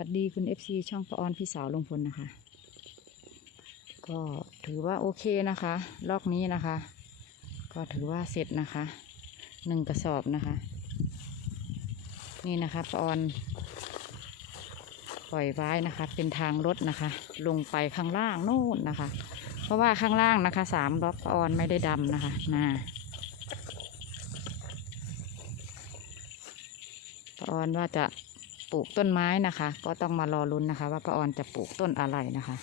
วัสดีคุณ FC ช่องปออนพี่สาวลงพลนะคะ ก็ถือว่าโอเคนะคะ ลอกนี้นะคะ ก็ถือว่าเสร็จนะคะหนึ่งกระสอบนะคะ นี่นะคะปออนปล่อยไว้นะคะ เป็นทางรถนะคะ ลงไปข้างล่างโน่นนะคะ เพราะว่าข้างล่างนะคะสามล็อกปออนไม่ได้ดำนะคะนาปออนว่าจะ ลูกต้นไม้นะคะ ก็ต้องมารอลุ้นนะคะ ว่าปะออนจะปลูกต้นอะไรนะคะ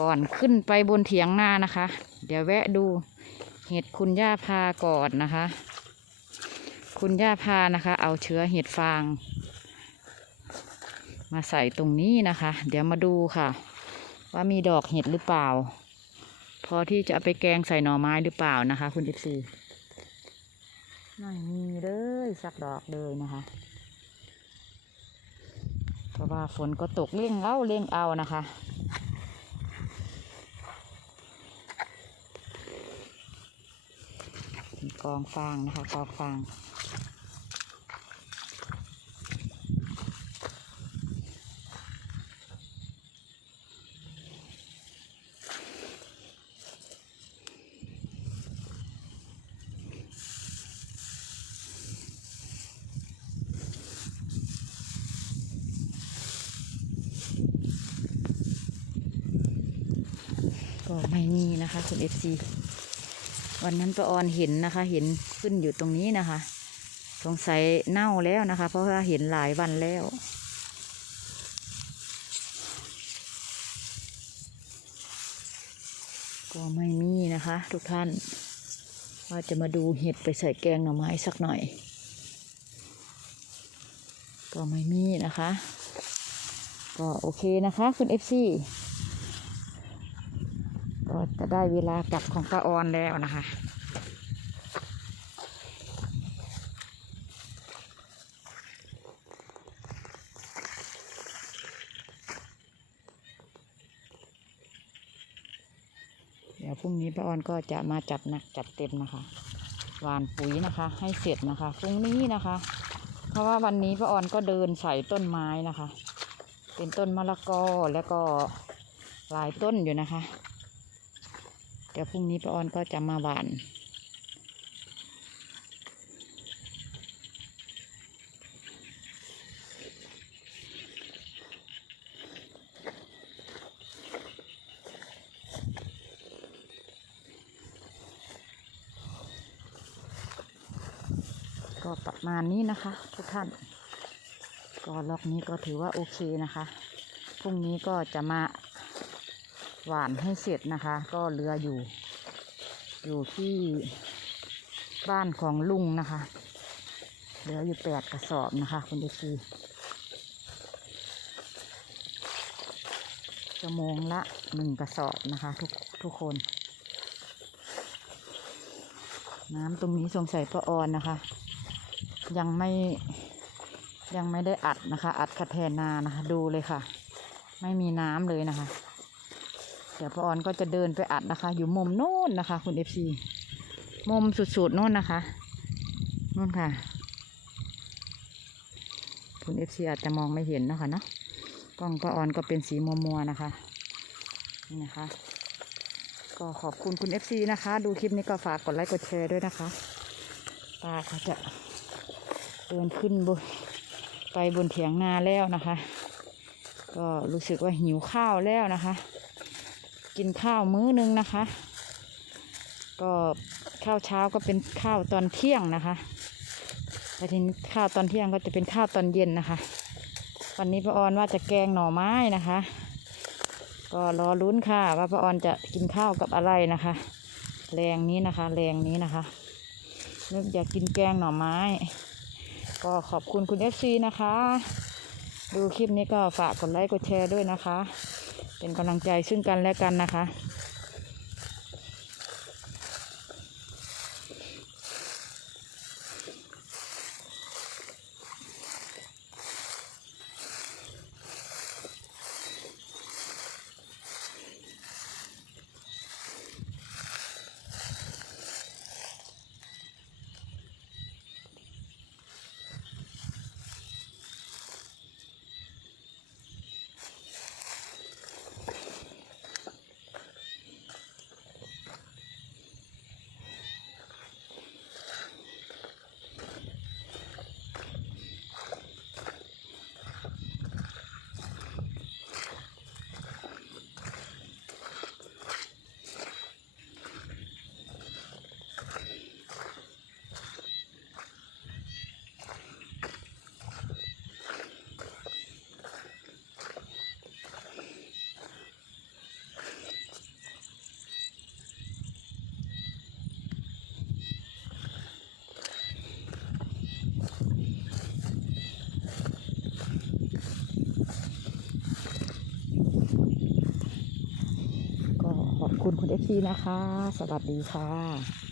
ก่อนขึ้นไปบนเถียงนานะคะ เดี๋ยวแวะดูเห็ดคุณย่าพาก่อนนะคะ คุณย่าพานะคะ เอาเชื้อเห็ดฟาง มาใส่ตรงนี้นะคะ เดี๋ยวมาดูค่ะ ว่ามีดอกเห็ดหรือเปล่า พอที่จะเอาไปแกงใส่หน่อไม้หรือเปล่านะคะ คุณเอฟซีไม่มีเลยสักดอกเลยนะคะ เพราะว่าฝนก็ตกเล่งเอาเล่งเอานะคะ กองฟางนะคะกองฟาง ก็ไม่มีนะคะ คุณเอฟซีวันนั้นประออนเห็นนะคะ เห็นขึ้นอยู่ตรงนี้นะคะ สงสัยเน่าแล้วนะคะ เพราะว่าเห็นหลายวันแล้วก็ไม่มีนะคะ ทุกท่าน ว่าจะมาดูเห็ดไปใส่แกงหน่อไม้สักหน่อย ก็ไม่มีนะคะ ก็โอเคนะคะ คุณเอฟซี จะได้เวลากลับของป้าออนแล้วนะคะ เดี๋ยวพรุ่งนี้ป้าออนก็จะมาจัดหนักจัดเต็มนะคะหวานปุ๋ยนะคะ ให้เสร็จนะคะพรุ่งนี้นะคะ เพราะว่าวันนี้ป้าออนก็เดินใส่ต้นไม้นะคะ เป็นต้นมะละกอแล้วก็หลายต้นอยู่นะคะ เดี๋ยวพรุ่งนี้ป้าออนก็จะมาหวานก็ประมาณนี้นะคะ ทุกท่าน ก็ล็อกนี้ก็ถือว่าโอเคนะคะ พรุ่งนี้ก็จะมา หวานให้เสร็จนะคะ ก็เหลืออยู่ อยู่ที่บ้านของลุงนะคะเหลืออยู่แปดกระสอบนะคะ คุณดูซีชั่วโมงละหนึ่งกระสอบนะคะ ทุกทุกคน น้ำตรงนี้สงสัยป้าออนนะคะ ยังไม่ยังไม่ได้อัดนะคะ อัดคาแทนนานะคะ ดูเลยค่ะ ไม่มีน้ำเลยนะคะ ดี๋ยวป้าออนก็จะเดินไปอัดนะคะ อยู่มุมโน้นนะคะ คุณเอฟซีมุมสุดๆโน้นนะคะโน้นค่ะ คุณเอฟซีอาจจะมองไม่เห็นนะคะเนาะกล้องป้าออนก็เป็นสีมัวๆนะคะนี่นะคะ ก็ขอบคุณคุณเอฟซีนะคะ ดูคลิปนี้ก็ฝากกดไลค์กดแชร์ด้วยนะคะป้าเขาจะเดินขึ้นบนไปบนเถียงนาแล้วนะคะ ก็รู้สึกว่าหิวข้าวแล้วนะคะ กินข้าวมื้อนึงนะคะ ก็ข้าวเช้าก็เป็นข้าวตอนเที่ยงนะคะแล้วทีนี้ข้าวตอนเที่ยงก็จะเป็นข้าวตอนเย็นนะคะ วันนี้ป้าออนว่าจะแกงหน่อไม้นะคะ ก็รอลุ้นค่ะ ว่าป้าออนจะกินข้าวกับอะไรนะคะ แรงนี้นะคะแรงนี้นะคะนึกอยากกินแกงหน่อไม้ ก็ขอบคุณคุณเอฟซีนะคะ ดูคลิปนี้ก็ฝากกดไลค์กดแชร์ด้วยนะคะ เป็นกำลังใจซึ่งกันและกันนะคะ น คุณคุณเอฟซีนะคะ สวัสดีค่ะ